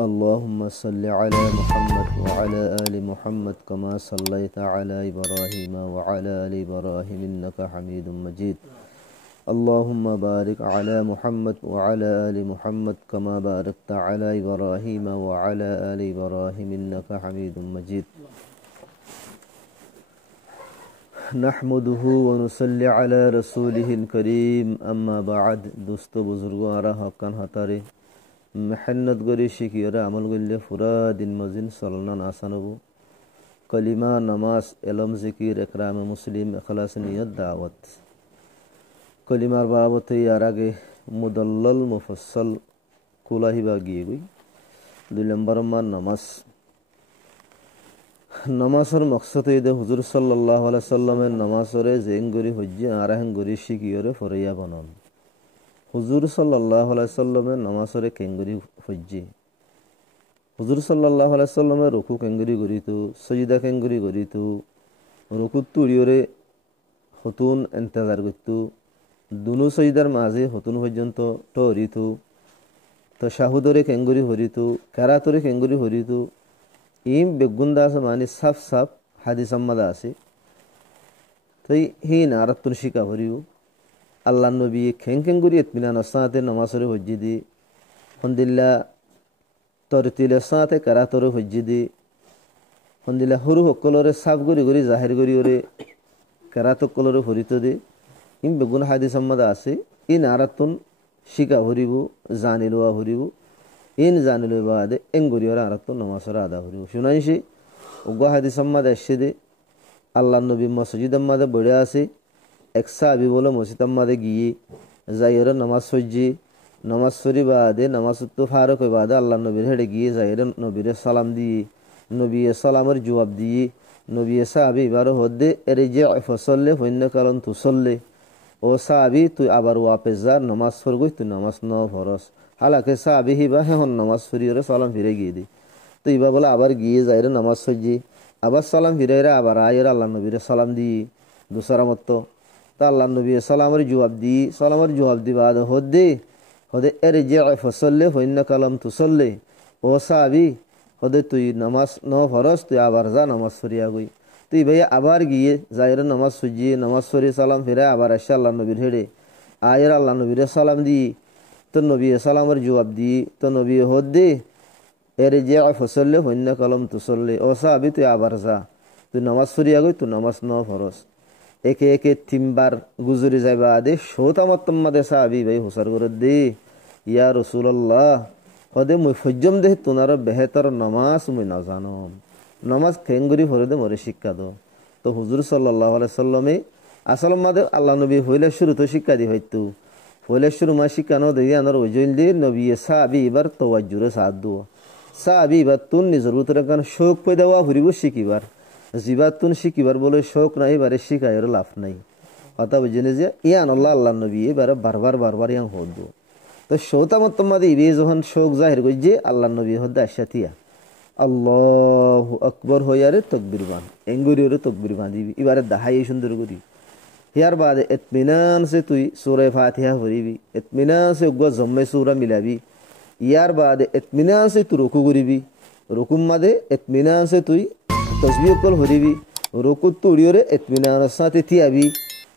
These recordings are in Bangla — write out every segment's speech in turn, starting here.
اللهم صل على محمد وعلى آل محمد كما صليت على إبراهيم وعلى آل إبراهيم إنك حميد مجيد. اللهم بارك على محمد وعلى آل محمد كما باركت على إبراهيم وعلى آل إبراهيم إنك حميد مجيد. نحمده ونصلي على رسوله الكريم. أما بعد دوست بزرگوارا حقان حتاري মেহনত করে শিখিয়ে আমল করলে পুরা দিন মজিন চলনা আসানবু কলিমা নামাজ এলম জিকির একরাম মুসলিম এখলাস নিয়ত দাওয়াত কলিমার বাবতে আর আগে মুদল্লাল মুফসল কুলাহিবা গিয়ে গই 2 নম্বর মান নামাজের মকসদ এই হুজুর সাল্লাল্লাহু আলাইহি সাল্লামের নামাজরে জেঙ্গরি হজ্জে আরাহন গরি শিখিয়ে ফরিয়া বানান হুজুর সাল্লাল্লাহু আলাইহি সাল্লামের নামাজরে কেঙ্গরি হজ্জে হুজুর সাল্লাল্লাহু আলাইহি সাল্লামের রুকু কেঙ্গরি গরিতো সজদা কেঙ্গরি গরিতো রুকুত তুড়িয়রে হতুন ইন্তজার করতো দুনো সজদার মাঝে হতুন পর্যন্ত টরিতো তাশাহুদরে কেঙ্গরি হরিতো কারাতরে কেঙ্গরি হরিতো ইম বেগুন্দা আছে মানে সাফ সাফ হাদিস আম্মাদা আছে তাই হি নারাতুন শিকা হরিও আল্লাহ নবী খেং করি ইতমিনান সাথে নামাজরে হজ্জি দি হন্দিল্লা তরতিলে সাথে কারাতরে হজ্জি দি হন্দিল্লা হরু হকলরে সাফ গরি গরি জাহির গরি ওরে কারাত কলরে হরিত দি ইম বেগুন হাদিস আম্মাদা আছে ই নারাতুন শিকা হরিব জানিলোয়া হরিব ইন জানিলো বাদে এঙ্গরি ওরা আরাতুন নামাজরে আদা হরিব শুনাইছি ওগো হাদিস আম্মাদা এসে দে আল্লাহ নবী মসজিদ আম্মাদা বড়ে আছে এক সাহাবী বলে মসজিদ আম্মাদে গিয়ে যাইরে নামাজ পড়জি নামাজ পড়ি বাদে নামাজ তো ফারক বাদে আল্লাহ নবীর হেডে গিয়ে যাইরে নবীরে সালাম দিয়ে নবী সালামের জবাব দিয়ে নবী সাহাবী এবার হদে এরে যে ফসল্লে ফইন্না কারণ তুসল্লে ও সাহাবী তুই আবার ওয়াপস যা নামাজ পড়গই তুই নামাজ ন ফরস হালাকে সাহাবী হিবা হেহন নামাজ পড়িরে সালাম ফিরে গিয়ে দি তো ইবা বলে আবার গিয়ে যাইরে নামাজ পড়জি আবার সালাম ফিরাইরে আবার আয়ের আল্লাহ নবীরে সালাম দিয়ে দুসরা মত আল্লাহ নবী সালামের জবাব দি বাদ হদে এরে যে ফসল্লে ফইন্না কালাম তুসল্লে ও সাহাবী হদে তুই নামাজ ন ফরস তুই আবার যা নামাজ পড়িয়া গই তুই ভাই আবার গিয়ে যাইরে নামাজ পড়িয়ে নামাজ পড়ি সালাম ফিরে আবার আসে আল্লাহ নবীর হেডে আয়ের আল্লাহ নবীরে সালাম দি তো নবী সালামের জবাব দি তো নবী হদে এরে যে ফসল্লে ফইন্না কালাম তুসল্লে ও সাহাবী তুই আবার যা তুই নামাজ পড়িয়া গই তুই নামাজ ন ফরস একে একে 3 বার গুজরি যাইবা আদে শোতামত্তম্মাদে সাহাবী ভাই হুসার করে দে ইয়া রাসূলুল্লাহ হদে মুই ফজ্জম দে তুনার বেহতর নামাজ মুই না জানো নামাজ কেঙ্গরি হরে দে মরে শিক্ষা দো তো হুজুর সাল্লাল্লাহু আলাইহি সাল্লামে আসল মাদে আল্লাহ নবী হইলে শুরু তো শিক্ষা দি হইতো হইলে শুরু মা শিক্ষানো দেই আনার ওইজইল দি নবী সাহাবী এবার তাওয়াজ্জুরে সাথ দো সাহাবী এবার তুন নিজের ভিতরে কারণ শোক পয়দা হওয়া হরিব শিকিবার জিবাতুন শিকিবার বলে শোক নাই বারে শিকায়ের লাভ নাই কথা বুঝেনে যে ইয়ান আল্লাহ নবী এবারে বারবার ইয়াং হদ তো শোতামত তোমাদের ইবে যখন শোক জাহির করছে আল্লাহ নবী হদ আশাতিয়া আল্লাহু আকবার হইয়ারে তাকবীর বান এঙ্গুরিরে তাকবীর বান দিবি এবারে দাহাই সুন্দর করি ইয়ার বাদে ইতমিনান সে তুই সূরা ফাতিহা পড়িবি ইতমিনান সে গো জম্মে সূরা মিলাবি ইয়ার বাদে ইতমিনান সে তুই রুকু করিবি রুকুম মাদে ইতমিনান সে তুই তসবিহ কল হরিবি রুকুত তুড়িয়রে ইতমিনানের সাথে থিয়াবি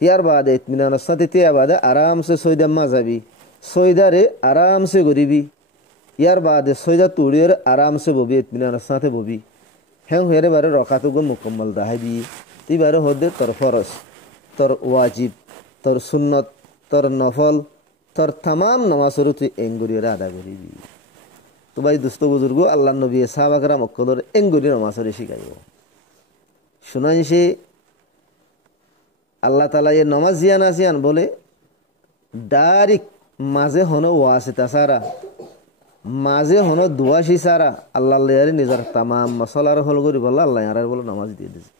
ইয়ার বাদে ইতমিনানের সাথে থিয়া বাদে আরাম সে সৈদা মাজাবি সৈদারে আরাম সে গরিবি ইয়ার বাদে সৈদা তুড়িয়রে আরাম সে ববি ইতমিনানের সাথে ববি হ্যাঁ হয়ে বারে রকাত গো মুকম্মল দাহাবি তুই বারে হদে তোর ফরজ তোর ওয়াজিব তোর সুন্নত তোর নফল তোর তামাম নামাজের তুই এঙ্গুরিয়রে আদা করিবি তো ভাই দুস্থ বুজুর্গ আল্লাহ নবী সাহাবাকরাম অক্কলর এঙ্গুরি নামাজরে শিখাইব শুনাইছে আল্লাহ তাআলা এই নামাজ জিয়ান বলে ডাইরেক্ট মাঝে হনো ওয়াসিতা সারা মাঝে হনো দুয়াশি সারা আল্লাহ লেয়ারে নিজের তামাম মশলার হল করি বললা আল্লাহ আর বলে নামাজ দিয়ে দিয়েছে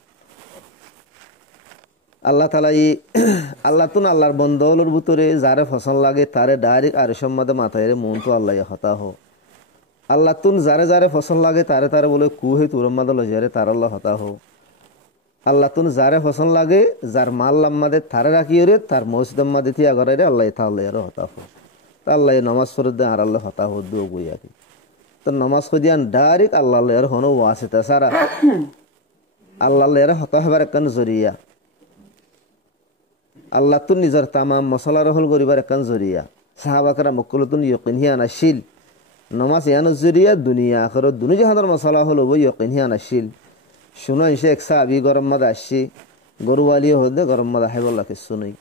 আল্লাহ তাআলা আল্লাহ তুন আল্লাহর বন্দৌলর ভিতরে যারে ফসল লাগে তারে ডাইরেক্ট আর সম্মাদে মাথায় মন তো আল্লাহ হতা হো আল্লাহ তুন যারে ফসল লাগে তারে বলে কুহে তুর মাদল যারে তার আল্লাহ হতা হো আল্লাহ তুন যারে ফসল লাগে যার মাল লাম্মাদে তারে রাখিয়ে রে তার মসজিদ আম্মাদে থিয়া করে রে আল্লাহ তাআলা হতা হো আল্লাহ নামাজ পড়ে দে আর আল্লাহ হতা হো দু গইয়াকে তো নামাজ কদিয়ান ডাইরেক্ট আল্লাহ এর হনো ওয়াসিতা সারা আল্লাহ এর হতা হবার একখান জরিয়া আল্লাহ তো নিজের তামাম মশলা রহল করিবার একখান জরিয়া সাহাবাকারা মক্কলতুন ইয়কিন হিয়ান আসিল নামাজ ইয়ান জরিয়া দুনিয়া আখর দুনি জাহানের মশলা হল ওই ইয়কিন হিয়ান আসিল শুনো ইসে এক সাহাবি গরম মাদ আসছি গরুয়ালি হদে গরম মাদ আহে বল্লা কিছু নেই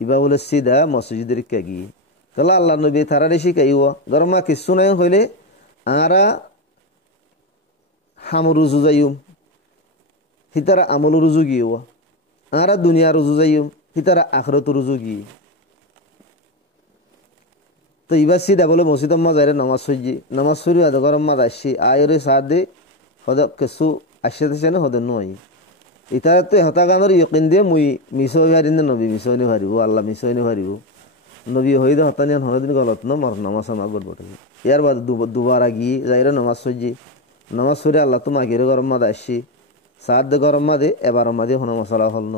ইবা বলে সিধা মসজিদের কে গিয়ে তাহলে আল্লাহ নবী তারা রেশি কাইব গরম মা কিছু নাই হইলে আরা হাম রুজু যাইম হিতারা আমল রুজু গিয়ে আরা দুনিয়া রুজু যাইম হিতারা আখরত রুজু গিয়ে তো ইবার সিধা বলে মসজিদ যাইরে নামাজ সজি নামাজ সরি হদে গরম মাদ আসছি আয়রে সাথ দে হদে কিছু আসছে না হদে নয় ইতারা তো হতা গানের ইয়কিন দিয়ে মুই মিশো হারি না নবী মিশো নি হারিব আল্লাহ মিশো নি হারিব নবী হইদে হতানিয়ান হনদিন গলত ন মর নামাজ মাগর বটে ইয়ার বাদ দুবার আগি যাইরে নামাজ সজি নামাজ সরি আল্লাহ তো মাগিরে গরম মাদ আসছি সাত দে গরম মাদে এবার মাদে হন মশলা হল ন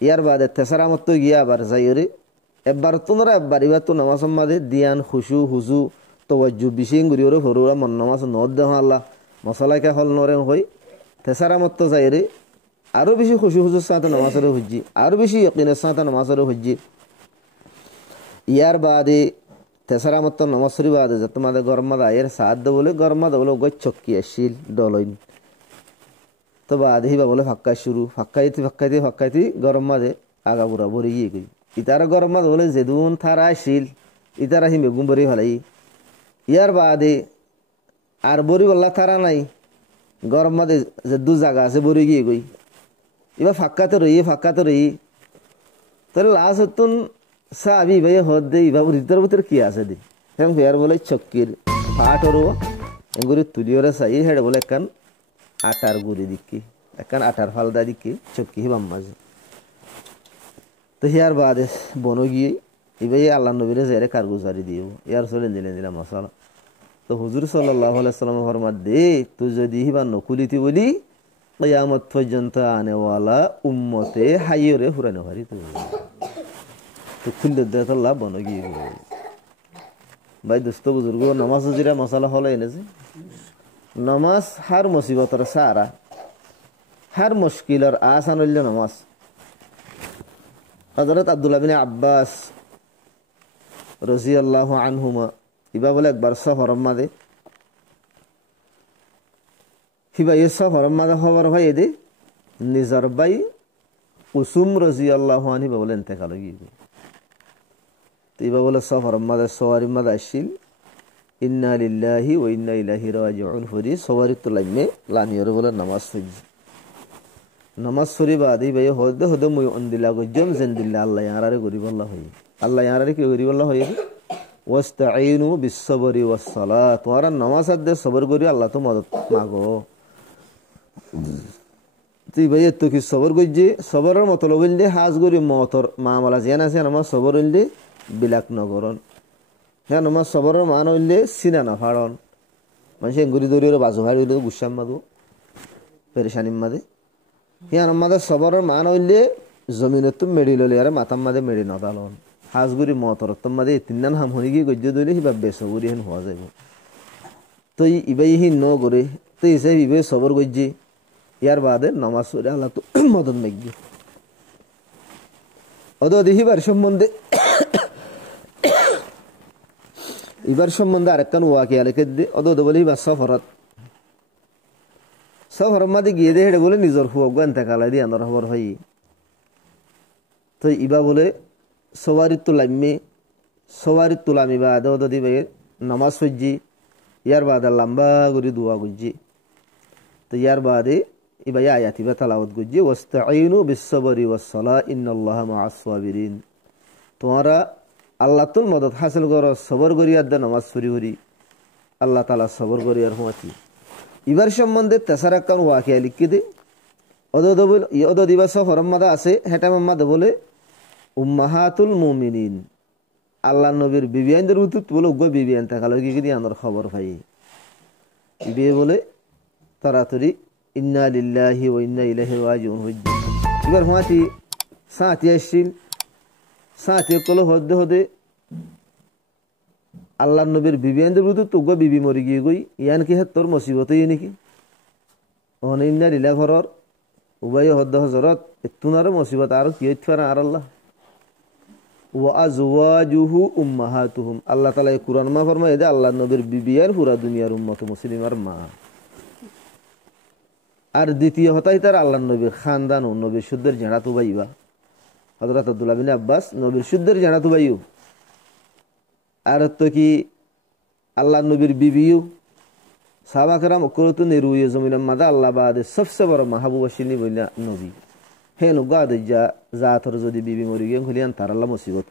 ইয়ার বাদে তেসারা মতো গিয়া আবার যাইরে এবার তোমরা একবার এবার তো নামাজ মাদে দিয়ান খুশু হুজু তওয়াজ্জু বিশিং গুরিওরে ফরুরা মন নামাজ নদ দেহ আল্লাহ মশলাকে হল নরে হই তেসারা মতো যাইরে আরো বেশি খুশি হুজুর সাথে নামাজের হজ্জি আরো বেশি ইকিনের সাথে নামাজের হজ্জি ইয়ার বাদে তেসারা মতো নমাজের বাদে যে তোমাদের গরমাদ আয়ের সাদ বলে গরমাদ বলে গই চক্কি আসিল ডলইন তো বাদে হিবা বলে ফাক্কা শুরু ফাক্কাইতে গরমাদে আগা বুড়া ভরে গিয়ে গই ইতারা গরমাদ বলে যেদুন থারা আসিল ইতারা হি বেগুন ভরে ফেলাই ইয়ার বাদে আর বরি বললা থারা নাই গরমাদে যে দু জায়গা আছে ভরে গিয়ে গই এবার ফাঁকাতে রই তাহলে লাস্ট হতুন সাবি ভাই হদ দে ইবা ভিতর ভিতর কি আছে দে হেম ফেয়ার বলে চক্কির ফাট হরো এগুলি তুলিওরে চাই হেডে বলে একখান আটার গুড়ি দিকি একখান আটার ফালদা দিকি চক্কি হিবাম মাঝে তো হিয়ার বাদে বনো গিয়ে এবার আল্লাহ নবীরে জেরে কারগুজারি দিও ইয়ার চলে দিলে মশলা তো হুজুর সাল্লাল্লাহু আলাইহি সাল্লাম ফরমাত দে তুই যদি হিবা নকুলিতি বলি কিয়ামত পর্যন্ত আনেওয়ালা উম্মতে হাইরে হুরানো হারি তো খুললে দেখাল্লা বনো গিয়ে ভাই দোস্ত বুজুর্গ নামাজ জিরা মশলা হলো এনেছে নামাজ হার মুসিবতর সারা হার মুশকিলর আসান হইল নামাজ হযরত আব্দুল্লাহ বিন আব্বাস রাদিয়াল্লাহু আনহুমা ইবা বলে একবার সফর মাদে হিবা এ সফর মাদে খবর হয় এদে নিজর ভাই কুসুম রাদিয়াল্লাহু আনহু বলে ইন্তেকাল হয়ে গিয়ে তো ইবা বলে সফর মাদে সওয়ারি মাদে আসিল ইন্না লিল্লাহি ওয়া ইন্না ইলাইহি রাজিউন ফরি সওয়ারি তো লাইমে লামিয়র বলে নামাজ পড়ি নামাজ পড়ি বাদে ভাই হদে মুই অন্দিলা গজম জিন্দিল্লাহ আল্লাহ ইয়ারারে গরিব আল্লাহ হই আল্লাহ ইয়ারারে কি গরিব আল্লাহ হই ওয়াস্তাঈনু বিস-সাবরি ওয়াস-সালাত তোরা নামাজ আদে সবর করি আল্লাহ তো মদদ মাগো তুই ভাই তো কি সবর গজে সবরের মতলব হইলে হাজ করি মতর মামলা যেন আছে নামাজ সবর হইলে বিলাক নগরন হ্যাঁ নামাজ সবরের মান হইলে সিনা না ফাড়ন মানুষ গুড়ি দড়িয়ে বাজু ভাড়ি হইলে গুসাম মাদু পেরেশানির মাদে হ্যাঁ আমাদের সবরের মান হইলে জমিনে তো মেডি ললে আর মাতার মাদে মেডি নদালন হাজগুড়ি মতর মাদে তিনদান হাম হয়ে গিয়ে গজ্য দইলে সিবা বেসগুড়ি হেন হওয়া যাব তো ইবাই হি ন করে তো ইসে ইবে সবর গজ্জি ইয়ার বাদে নামাজ পড়ে আল্লাহ তো মদন মেঘি অদ দেহিবার সম্বন্ধে ইবার সম্বন্ধে আরেকখান ওয়াকিয়া লিখে দে অদ বলি বা সফর মাদে গিয়ে দে হেডে বলে নিজের হুয়া ইন্তেকালাই দিয়ে আন্দর খবর হয় তো ইবা বলে সওয়ারি তুলামি বা আদে অদ দিবে নামাজ পড়ছি ইয়ার বাদে লম্বা করে দোয়া করছি তো ইয়ার বাদে ইবা আয়াতি বা তালাওয়াত করছি ওয়াস্তাঈনু বিস-সাবরি ওয়াস-সালাহ ইন্নাল্লাহা মা'আস সাবিরিন তোমরা আল্লাহ তুল মদদ হাসিল করো সবর করি আর নামাজ পড়ি করি আল্লাহ তাআলা সবর করি আর হুয়াতি ইবার সম্বন্ধে তেসারা কান ওয়াকিয়া লিখি দে অদ দিবা সফর মাদা আছে হেটা মাদে বলে উম্মাহাতুল মুমিনিন আল্লাহ নবীর বিবিয়ানদের উতুত বলে উগ্র বিবিয়ান থাকালো কি কি আনার খবর পাই বিয়ে বলে তাড়াতাড়ি ইন্না লিল্লাহি ওয়া ইন্না ইলাইহি রাজিউন হইজ এবার হুয়াতি সাথী আসছিল সাথী কল হদে আল্লাহ নবীর বিবি আইনদের বিরুদ্ধে তোগো বিবি মরি গিয়ে গই ইয়ান কি তোর মুসিবত হই নাকি অনিন্না লীলা ঘরর উভয় হদ্দ হজরত এতুনারে মুসিবত আর কি হইতে পারে আর আল্লাহ ওয়া আজওয়াজুহু উম্মাহাতুহুম আল্লাহ তাআলা এই কুরআন মা ফরমায় যে আল্লাহ নবীর বিবি আর পুরা দুনিয়ার উম্মত মুসলিমার মা আর দ্বিতীয় হতাই তার আল্লাহ নবীর খানদান ও নবীর শুদ্ধের জেনা তো বাইবা হযরত আব্দুল্লাহ বিন আব্বাস নবীর শুদ্ধের জেনা তো বাইও আর তো কি আল্লাহ নবীর বিবিও সাহাবা کرام অকরত নিরুয়ে জমিনের মাদা আল্লাহ বাদে সবচেয়ে বড় মাহবুব শিনি বইলা নবী হে নগাদ যা জাতর যদি বিবি মরি গিয়ে হলিয়ান তার আল্লাহ মুসিবত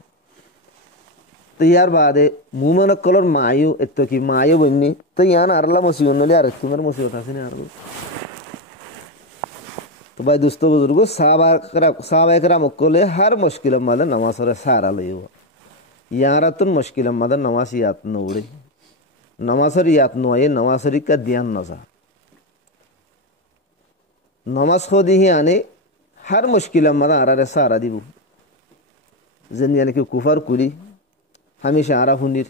তো ইয়ার বাদে মুমিন কলর মায়ু এত কি মায়ু বন্নি তো ইয়ান আর আল্লাহ মুসিবত নলি আর তোমার মুসিবত আছে না আর তো ভাই দোস্ত বুজুর্গ সাহাবা کرام অকলে হর মুশকিলের মাদে নামাজের সারা লইব ইয়ারাতুন মুশকিলের মাদে নামাজ ইয়াত নউড়ে নামাজের ইয়াত নয় নামাজের কা ধ্যান নজা নামাজ খোদি হি আনে হর মুশকিলের মাদে আরারে সারা দিব যেন ইয়ানি কি কুফার কুলি হামেশা আরা হুনির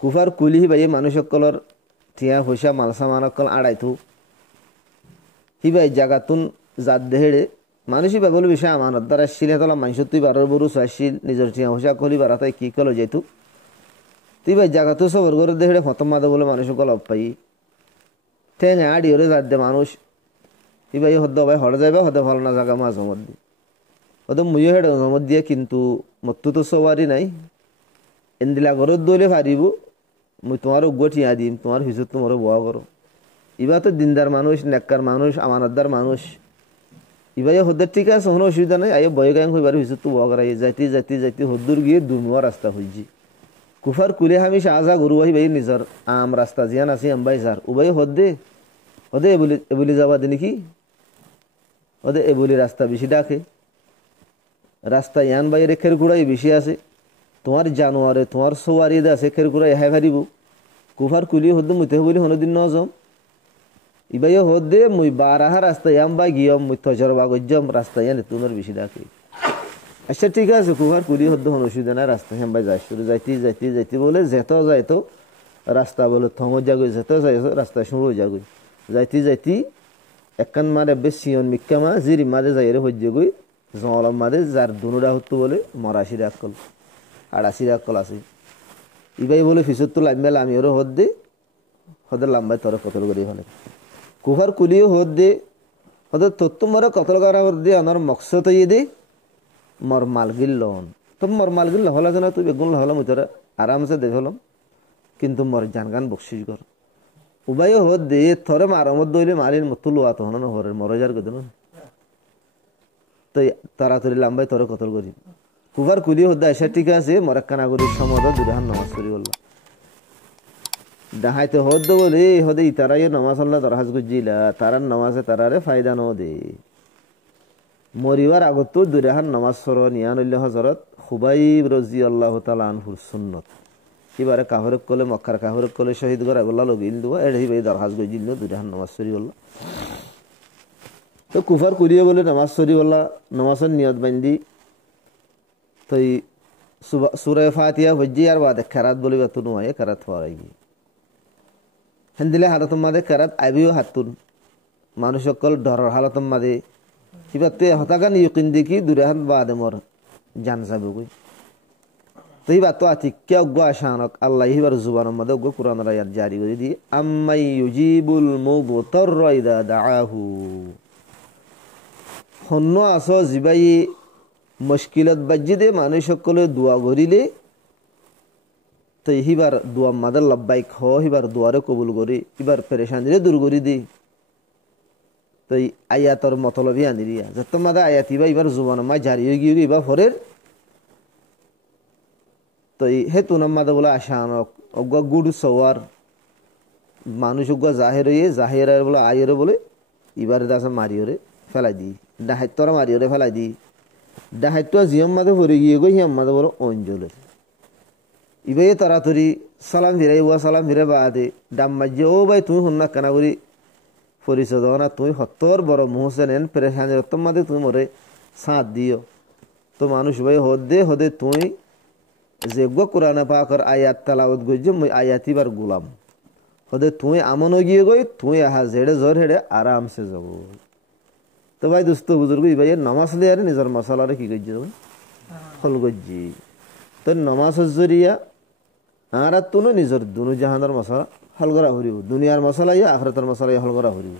কুফার কুলি ভাই মানুষ সকলর টিয়া পয়সা মাল সামান সকল আড়াইতো হিবাই জাগাতুন জাত দেহেড়ে মানুষই বাবল বিষয় আমানত দ্বারা শিলে তোলা মানুষ তুই বারোর বরু চাইছিল নিজের টিয়া পয়সা কলি বারাতাই কি কল যাইতো তুই ভাই জাগাতো সবর করে দেহেড়ে ফতম মাদে বলে মানুষ সকল অপাই ঠেং আড়ি ওরে জাত দে মানুষ হিবাই হদ্দ ভাই হড় যাইবা হদে ভালো না জাগা মাঝ মত দি হদে মুয়ে হেড জমত দিয়ে কিন্তু মত্তু তো সবারই নাই এন্দিলা ঘরত দলে পারিব মুই তোমার উগ্র টিয়া দিম তোমার হিসুত তোমার বোয়া করো ইবা তো দিনদার মানুষ নেককার মানুষ আমানতদার মানুষ ইবাই হদ্দের ঠিক আছে কোনো অসুবিধা নাই আইও বয়ে গায়ে হইবার হিসুত তো বোয়া করাই যাইতে যাইতে যাইতে হদ্দুর গিয়ে দুনুয়া রাস্তা হইজি কুফার কুলে আমি সাজা গরু আহি ভাই নিজর আম রাস্তা জিয়ান আছি আম্বাই যার উবাই হদ্দে হদে এবলি যাবা দিনি কি হদে এবলি রাস্তা বেশি ডাকে রাস্তা ইয়ান বাইরে খেরকুড়াই বেশি আছে তোমার জানোয়ারে তোমার সোয়ারি আছে খেরকুড়াই হাই ভারিব কুফার কুলি হদ্দে মুইতে বলি হনদিন ন যাম ইবাই হদ্দে মুই বারাহা রাস্তা ইয়াম বা গিয়ম মুই তজর বাগজ্জম রাস্তা ইয়ান তোমার বেশি ডাকে আচ্ছা ঠিক আছে কুফার কুলি হদ্দে হন অসুবিধা নাই রাস্তা হ্যাঁ ভাই যাই শুরু যাইতে যাইতে যাইতে বলে যেত যাইতো রাস্তা বলে থম যাগই যেত যাইতো রাস্তা শুরু যাগই যাইতে যাইতে একখান মারে বেশিয়ন মিক্কামা জিরি মাঝে যাইরে হজ্জে গই জলম মাঝে যার দুনুরা হতো বলে মরাশি রাখল আড়াশি রাখল আছে ইবাই বলে ফিসর তো লাম্বেলা আমি ওর হদ্দে হদের লাম্বাই তোর কতল করি হলে কুফার কুলিও হদ্দে হদের তত্ত্ব মরে কতল করা হদ্দে আমার মকসদ ইয়ে দে মর মালগিল লন তো মর মালগিল হলা জানা তুই বেগুন হলাম তোরা আরামসে দেখে হলাম কিন্তু মর জানগান বকশিস কর উবাই হদ্দে থরে মারামত দইলে মারির মতো লোয়া তো হন হরের মরজার গেদ তো তাড়াতাড়ি লাম্বাই তোর কতল করি কুফার কুলি হদ্দা এসে ঠিক আছে মরাক্কানা করি সমদ দুরাহান নামাজ করি বললাম ডাহাইতে হদ্দ বলে হদে ইতারাই নামাজ আল্লাহ দরহাজ গুজিলা তারার নামাজে তারারে ফায়দা ন দে মরিবার আগত দুরাহান নামাজ সর নিয়ানুল্লাহ হজরত খুবাইব রাজি আল্লাহ তাআলা আনহুর সুন্নত এবারে কাহরক কলে মক্কার কাহরক কলে শহীদ করা বললা লগিল দেবো এড়ি ভাই দরহাজ গুজিল দুরাহান নামাজ সরি বললা তো কুফার কুলিয়ে বলে নামাজ সরি বললা নামাজের নিয়ত বান্ধি তো সুরে ফাতিহা হজ্জি আর বাদে খেরাত বলিবা তো নয় খেরাত হওয়ার গিয়ে হেন্দিলে হালতম মাদে খেরাত আইবিও হাতুন মানুষ সকল ডরের হালতম মাদে কিবা তে হতাগান ইয়কিন দেখি দূরে হাত বাদে মর জান যাবে গই তো এই বাত আতিক্য গো আশানক আল্লাহ হিবার জুবানের মধ্যে গো কুরআনের আয়াত জারি করে দি আম্মাই ইউজিবুল মুবতাররা ইদা দাআহু হন্ন আসো জিবাই মুশকিলত বাজি দে মানুষ সকলে দোয়া করিলে তো হিবার দোয়া মাদার লব্বাইক হ হিবার দোয়ারে কবুল করি এবার পেরেশানিরে দূর করি দি তো আয়াতর মতলবই আনি দিয়া যত মাদা আয়াত ইবা এবার জুবান মা জারি হয়ে গিয়ে এবার ফরের তো হে তুনাম মাদা বলে আশানক অজ্ঞা গুড সওয়ার মানুষ অজ্ঞা জাহের হয়ে জাহের বলে আয়ের বলে এবারে দাসা মারিওরে ফেলাই দি ডাহাইতরা মারিওরে ফেলাই দি ডাহাইতো জিয়ম মাদে ভরে গিয়ে গই হিয়াম মাদে বলো অঞ্জলের ইবাই তাড়াতাড়ি সালাম ফিরাই বুয়া সালাম ফিরে বাদে ডাম মাঝে ও ভাই তুমি শুন না কেনা করি পরিচয় দাও না তুমি সত্তর বড় মোহসেন এন পেরেশানি রত্তম মাদে তুমি মরে সাঁত দিও তো মানুষ ভাই হদে হদে তুই যে গো কোরআনে পাকের আয়াত তেলাওয়াত গইছে মই আয়াতিবার গোলাম হদে তুই আমন গিয়ে গই তুই আহা জেড়ে জোর হেড়ে আরামসে যাব। তো ভাই দোস্ত বুজুর্গ ভাইয়ের নামাজ লিয়ার নিজের মশলারে কি গইছে হল গজ্জি। তো নামাজের জরিয়া আর তুনো নিজের দুনু জাহানের মশলা হল করা হরিব, দুনিয়ার মশলা ইয়া আখরাতের মশলা হল করা হরিব।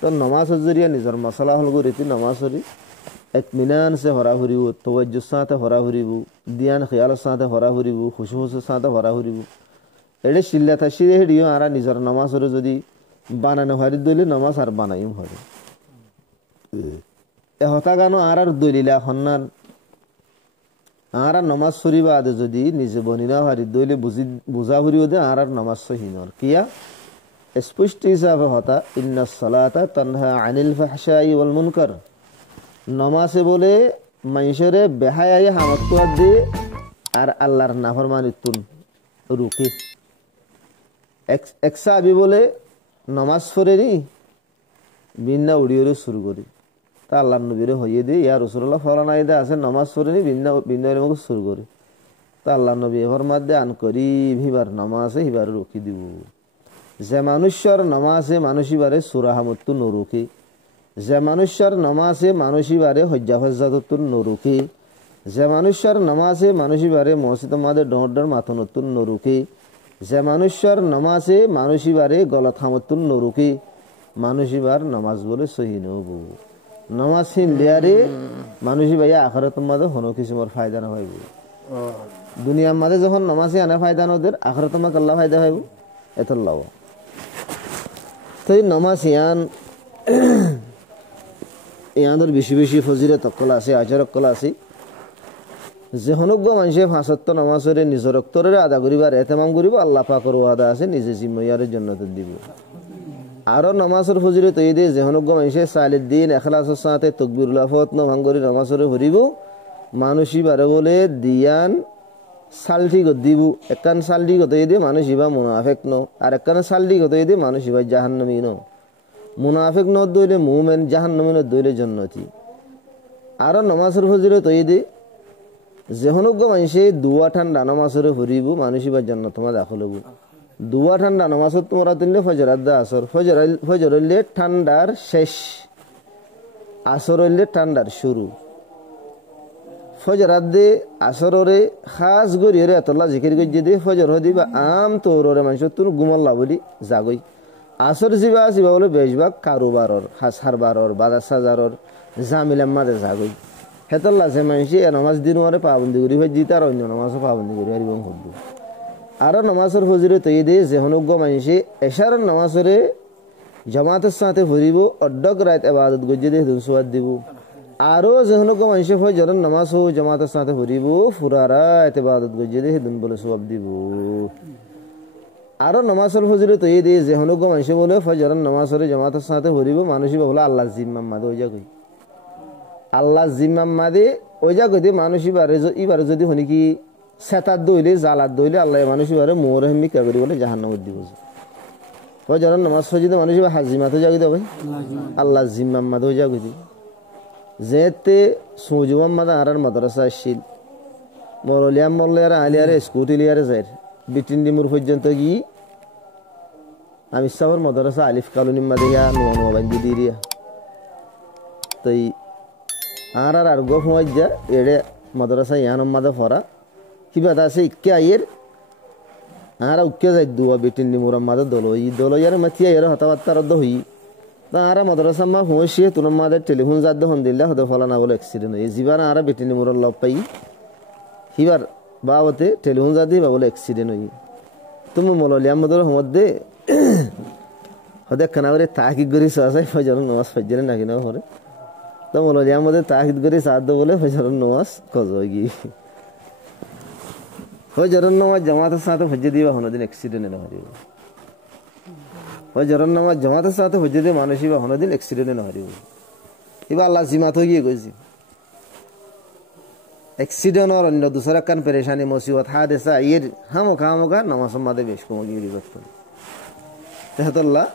তো নামাজের জরিয়া নিজের মশলা হল করিতে নামাজরি ইতমিনান সে হরা হরিব, তওয়াজ্জুর সাথে হরা হরিব, দিয়ান খেয়ালের সাথে হরা হরিব, খুশুর সাথে হরা হরিব। এড়ে শিল্লা থাসিরে হেডিও আর নিজের নামাজরে যদি বানানো হারি দইলে নামাজ আর বানাইম হবে এ হতা গানো আর দলিলা হন্নার আর নামাজ শরীবা আদে যদি নিজে বনিনা হারি দইলে বুঝা হরিও দে আর নামাজ সহিনর কিয়া স্পষ্ট হিসাবে হতা ইন্নাস সালাতা তানহা আনিল ফাহশাই ওয়াল মুনকার। নামাজে বলে মানুষেরে বেহায়াই হামত দিয়ে আর আল্লাহর নাফরমানিতুন রুকে। এক সাহাবী বলে নামাজ পড়ে নি বিন্না উড়িয়ে শুরু করি তা আল্লাহ নবীরে হইয়ে দিয়ে ইয়া রাসূলুল্লাহ ফলানা ইদা আছে নামাজ পড়ে নি বিন্না মুখ শুরু করি তা আল্লাহ নবী এর মধ্যে আন করি ভিবার নামাজে হিবার রুকি দিব। যে মানুষের নামাজে মানুষিবারে সুরাহামতুন নরুকি, যে মানুষের নামাজে মানুষিবারে হজ্জাফজ্জাতুন নরুকি, যে মানুষের নামাজে মানুষিবারে মসজিদ মাদে ডর মাথনতুন নরুকি, যে মানুষের নামাজে মানুষিবারে গলা থামতুন নরুকি, মানুষিবার নামাজ বলে সহি নবু। নামাজ হিন্দিয়ারে মানুষই ভাইয়া আখরাতের মাঝে হনো কিসিমর ফায়দা না পাইব। দুনিয়ার মাঝে যখন নামাজে আনে ফায়দা নদের আখরাতের মাঝে আল্লাহ ফায়দা পাইব এত লাভ। তো নামাজ ইয়াদের বেশি বেশি ফজিলত কলা আছে, আচারক কলা আছে। যে হনুজ্ঞ মানুষে ফাঁসত্ব নামাজরে নিজের রক্তরে আদা করিবার এতেমাম করিব আল্লাহ পাকর ওয়াদা আছে নিজে জিম্ময়ারের জন্য দিব। আরো নামাজের ফজিলত এই দিয়ে যে হনুজ্ঞ মানুষে সালিদ দিন এখলাসের সাথে তকবীরুল্লাহ ফত ভাঙ্গরি নামাজরে হরিব মানুষই বারে বলে দিয়ান সালটি দিব। একখান সালটি গত দিয়ে মানুষ ইবা মুনাফেক ন, আর একখান সালটি গত দিয়ে মানুষ ইবা জাহান্নামী ন। মুনাফেক ন দইলে মুমেন, জাহান্নামী ন দইলে জান্নাতি। আরো নামাজের ফজিলত এই দিয়ে যে হনুজ্ঞ মানুষে দুয়া ঠান্ডা নামাজরে হরিব মানুষ ইবা জান্নাত তোমার দাখল হব। দুয়া ঠান্ডা নামাজত তোমরা তুললে ফজর আদা আসর, ফজর হইলে ঠান্ডার শেষ, আসর হইলে ঠান্ডার শুরু। ফজর আদে আসরে খাস গরিয়রে এতলা জিকির গজ্জে দিয়ে ফজর হদি বা আম তোরে মানুষ তোর গুমল্লা বলি জাগই। আসর জিবা জিবা বলে বেশভাগ কারোবারর হাসারবারর বাজার সাজারর জামিলাম মাঝে জাগই। হেতল্লা যে মানুষ এ নামাজ দিন পাবন্দি করি ভাই তার অন্য নামাজও পাবন্দি করি আর এবং হব। আরো নামাজের ফজিলত এই দিয়ে যে হনুজ্ঞ মানুষে এশার নামাজরে জামাতের সাথে ভরিব অর্ধক রাত ইবাদত গজ্জে দিয়ে সোয়াদ দিব। আরো যে হনুজ্ঞ মানুষে ফজরের নামাজ ও জামাতের সাথে ভরিব পুরা রাত ইবাদত গজ্জে দিয়ে বলে সোয়াব দিব। আরো নামাজের ফজিলত এই দিয়ে যে হনুজ্ঞ মানুষে বলে ফজরের নামাজরে জামাতের সাথে ভরিব মানুষই বলে আল্লাহ জিম্মাম মাদে ওই জায়গায় আল্লাহ জিম্মাম মাদে ওই জায়গায় মানুষই এবারে যদি হনি কি সেতার দইলে জালার দইলে আল্লাহ মানুষ এবারে মোর হেমিকা করি বলে জাহান্নামত দিব। ফজর নামাজ ফজিতে মানুষ হাজিমাতে যাগি দে ভাই আল্লাহ জিম্মাম মাদে ওই জায়গায় যেতে সুজুমাম মাদা আর মাদ্রাসা আসছিল মরলিয়াম মল্লিয়ারা আলিয়ারে স্কুটি লিয়ারে যায় বিটিন ডিমুর পর্যন্ত গিয়ে আমি সাবর মাদ্রাসা আলিফ কালুনি মাদে নোয়া নোয়া বান্ধি দিয়ে দিয়া তাই আর গো ফোঁয়াই যা এড়ে মাদ্রাসা ইয়ানম মাদে ফরা কিবা আছে ইকে আইয়ের আর উকে যাই দুয়া বেটিন নিমুরাম মাদে দলই আর মাথিয়া এর হতাবার্তার হই তা আর মাদ্রাসা মা হুঁশিয়ে তুনার মাদে টেলিফোন যাদ হন দিল্লা হতে ফলা না বলে অ্যাক্সিডেন্ট হই জীবান আর বেটিন নিমুরার লব পাই হিবার বাবতে টেলিফোন যাদ বা বলে অ্যাক্সিডেন্ট হই তুমি মললিয়াম মদর মধ্যে হতে খানাবরে তাহিদ গরি সাজাই ফজর নামাজ ফজরে নাকি না করে তো মললিয়াম মধ্যে তাহিদ গরি সাদ বলে ফজর নামাজ কজগি ফজরের নামাজ জামাতের সাথে হজ্জে দিবা হনদিন অ্যাক্সিডেন্ট না হারিব। ফজরের নামাজ জামাতের সাথে হজ্জে দিয়ে মানুষ বা হনদিন অ্যাক্সিডেন্ট না হারিব। এবার আল্লাহ জিমাত হয়ে গিয়ে কইছি অ্যাক্সিডেন্টর অন্য দুসরা কান পেরেশানি মুসিবত হাদেসা এর হামোখা নামাজ মাদে বেশ কম গিয়ে রিবত করে তেহাতুল্লাহ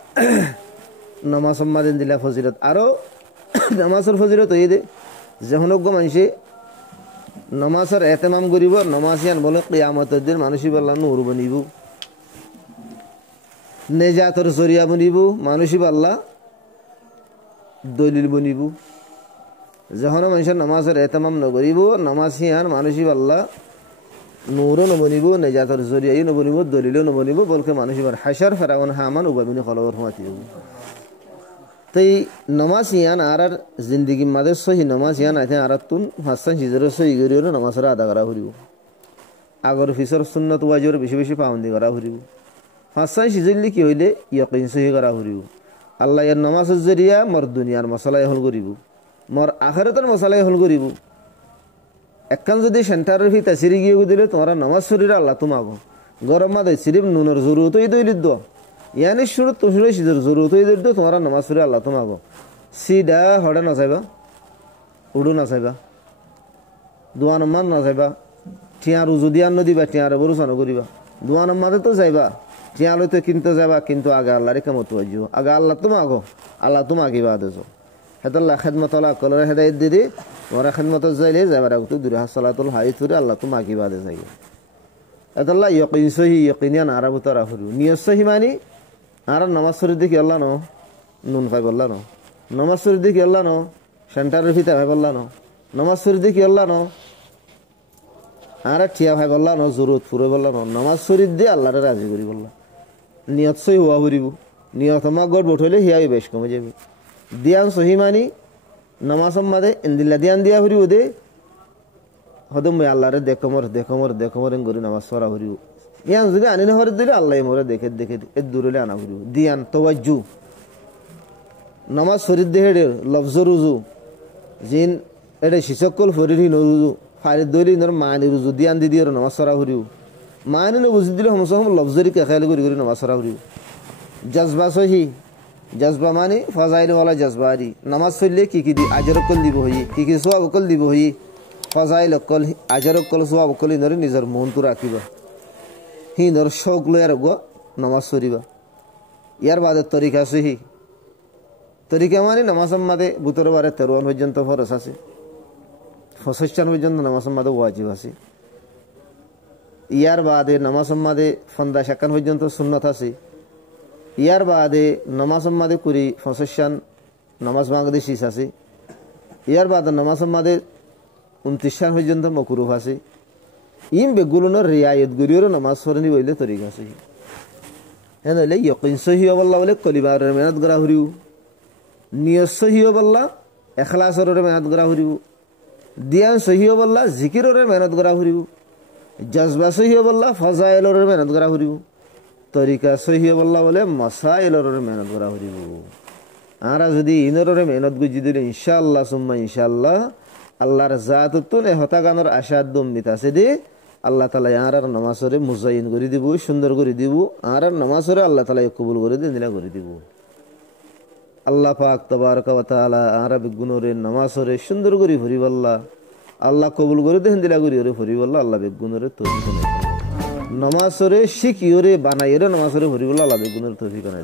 নামাজ মাদে দিলা ফজিলত। আরো নামাজের ফজিলত এই দে যে হনজ্ঞ মানুষে নমাজের এতেমাম করিব নমাজিয়ান বলে কিয়ামতের দিন মানুষই বললা নূর বনিব নেজাতর জরিয়া বনিব মানুষই বললা দলিল বনিব যখন মানুষের নমাজের এতেমাম নকরিব নমাজিয়ান মানুষই বললা নূরও নবনিব নেজাতর জরিয়াই নবনিব দলিলও নবনিব বলকে মানুষই বল হাসার ফেরাউন হামান উবাবিনী খলবর হুমাতি তাই নমাজ ইয়ান আর জিন্দগি মাদে সহি নমাজ ইয়ান আইতে আর তুন হাসান সিজর সহি গরিও নমাজের আদা করা হরিব আগর ফিসর সুন্নত ওয়াজির বেশি বেশি পাবন্দি করা হরিব হাসান সিজরলি কি হইলে ইয়াকিন সহি করা হরিব আল্লাহ ইয়ার নমাজের জরিয়া মর দুনিয়ার মশলাই হল করিব মর আখিরাতের মশলাই হল করিব একখান যদি সেন্টারের ফি তাসিরি গিয়ে দিলে তোমরা নমাজ শরীর আল্লাহ তোমাগো গরম মাদে সিরিফ নুনের জরুরতই দইলিদ দো ইয়ানি শুরু তো শুরু সিজর জরুরতই দইলিদ দো তোমরা নমাজ শরীর আল্লাহ তোমাগো সিডা হড়া না চাইবা উড়ু না চাইবা দোয়া নম্বর না চাইবা টিয়া রুজু দিয়া নদিবা টিয়ার বরুসানো করিবা দোয়া নম্বরে তো যাইবা টিয়া লইতে কিনতে যাবা কিন্তু আগে আল্লাহরে কামত ওয়াজিও আগে আল্লাহ তোমাগো আল্লাহ তোমাকে ইবাদত হেদাল্লাহ খেদমত আল্লাহ কলরে হেদায়েত দিদি তোমরা খেদমত যাইলে যাবার আগে তো দুরে হাসালাতুল হাই থুরে আল্লাহ তোমাকে ইবাদত যাই হেদাল্লাহ ইয়াকিন সহি ইয়াকিনিয়ান আরাবু তারা হরু নিয়ত সহি মানি আর নামাজ শরীর দেখি আল্লাহ ন নুন পাই বললা ন নামাজ শরীর দেখি আল্লাহ ন সেন্টারের ফিতা ভাই বললা ন নামাজ শরীর দেখি আল্লাহ ন আর ঠিয়া ভাই বললা ন জরুরত ফুরে বললা ন নামাজ শরীর দিয়ে আল্লাহরে রাজি করি বললা নিয়ত সহি হওয়া হরিব নিয়ত আমার গড় বঠলে হিয়াই বেশ কমে যাবে দিয়ান সহি মানি নামাজ মাদে ইন্দিল্লা দিয়ান দিয়া হরিব দে হদম আল্লাহরে দেখমর দেখমর দেখমর গরি নামাজ সরা হরিব ইয়ান যদি আনি না হরে দিলে আল্লাহ মোরে দেখে দেখে এ দূরে আনা হরিব দিয়ান তওয়াজ্জু নামাজ শরীর দেহে লফজ রুজু জিন এটা শিসকল ফরিরি নরুজু ফারিদ দইলি নর মানি রুজু দিয়ান দি দিয়ে নামাজ সরা হরিব মানি ন বুঝি দিলে সমসম লফজরি কে খেয়াল করি করি নামাজ সরা হরিব জজবা সহি জজবা মানে ফজাইল ওয়ালা জজবা আদি নামাজ পড়লে কি কি দি আজর কল দিব হই কি কি সওয়াব কল দিব হই ফজাইল কল আজর কল সওয়াব কল নরে নিজের মন তো রাখিবা হি নর শৌক লয়ার গো নামাজ পড়িবা ইয়ার বাদে তরিকা সহি তরিকা মানে নামাজ মাদে বুতর বারে 13 পর্যন্ত ফরজ আছে 65 পর্যন্ত নামাজ মাদে ওয়াজিব আছে ইয়ার বাদে নামাজ মাদে 50 পর্যন্ত সুন্নাত আছে ইয়ার বাদে নামাজ মাদে করি 65 নামাজ মাগদে শীষ আছে ইয়ার বাদে নামাজ মাদে 29 পর্যন্ত মকরুহ আছে ইম বেগুলোর রিয়ায়ত গরিয়র নামাজ পড়নি বইলে তরিকা আছে হেন হইলে ইয়াকিন সহি আল্লাহ বলে কলিবার মেহনত করা হরিউ নিয়ত সহি আল্লাহ ইখলাসের মেহনত করা হরিউ দিয়ান সহি আল্লাহ জিকিরের মেহনত করা হরিউ জজবা সহি আল্লাহ ফজাইলের মেহনত করা হরিউ তরিকা সহি আল্লাহ বলে মাসাইলের মেহনত করা হরিব আর যদি ইনরের মেহনত গুজি দিলে ইনশাআল্লাহ সুম্মা ইনশাআল্লাহ আল্লাহর জাততুন হতাগানোর আশাদ দম্বিত আছে দে আল্লাহ তাআলা আর নামাজরে মুজাইন করে দিব সুন্দর করে দিব আর নামাজরে আল্লাহ তাআলা কবুল করে দিলা করে দিব আল্লাহ পাক তাবারক ওয়া তাআলা আর বেগুনরে নামাজরে সুন্দর করে ভরিব আল্লাহ আল্লাহ কবুল করে দেন দিলা করে ভরিব আল্লাহ আল্লাহ বেগুনরে তৌফিক দান নামাজরে শিখিয়রে বানাইরে নামাজরে ভরিব আল্লাহ বেগুনরে তৌফিক দান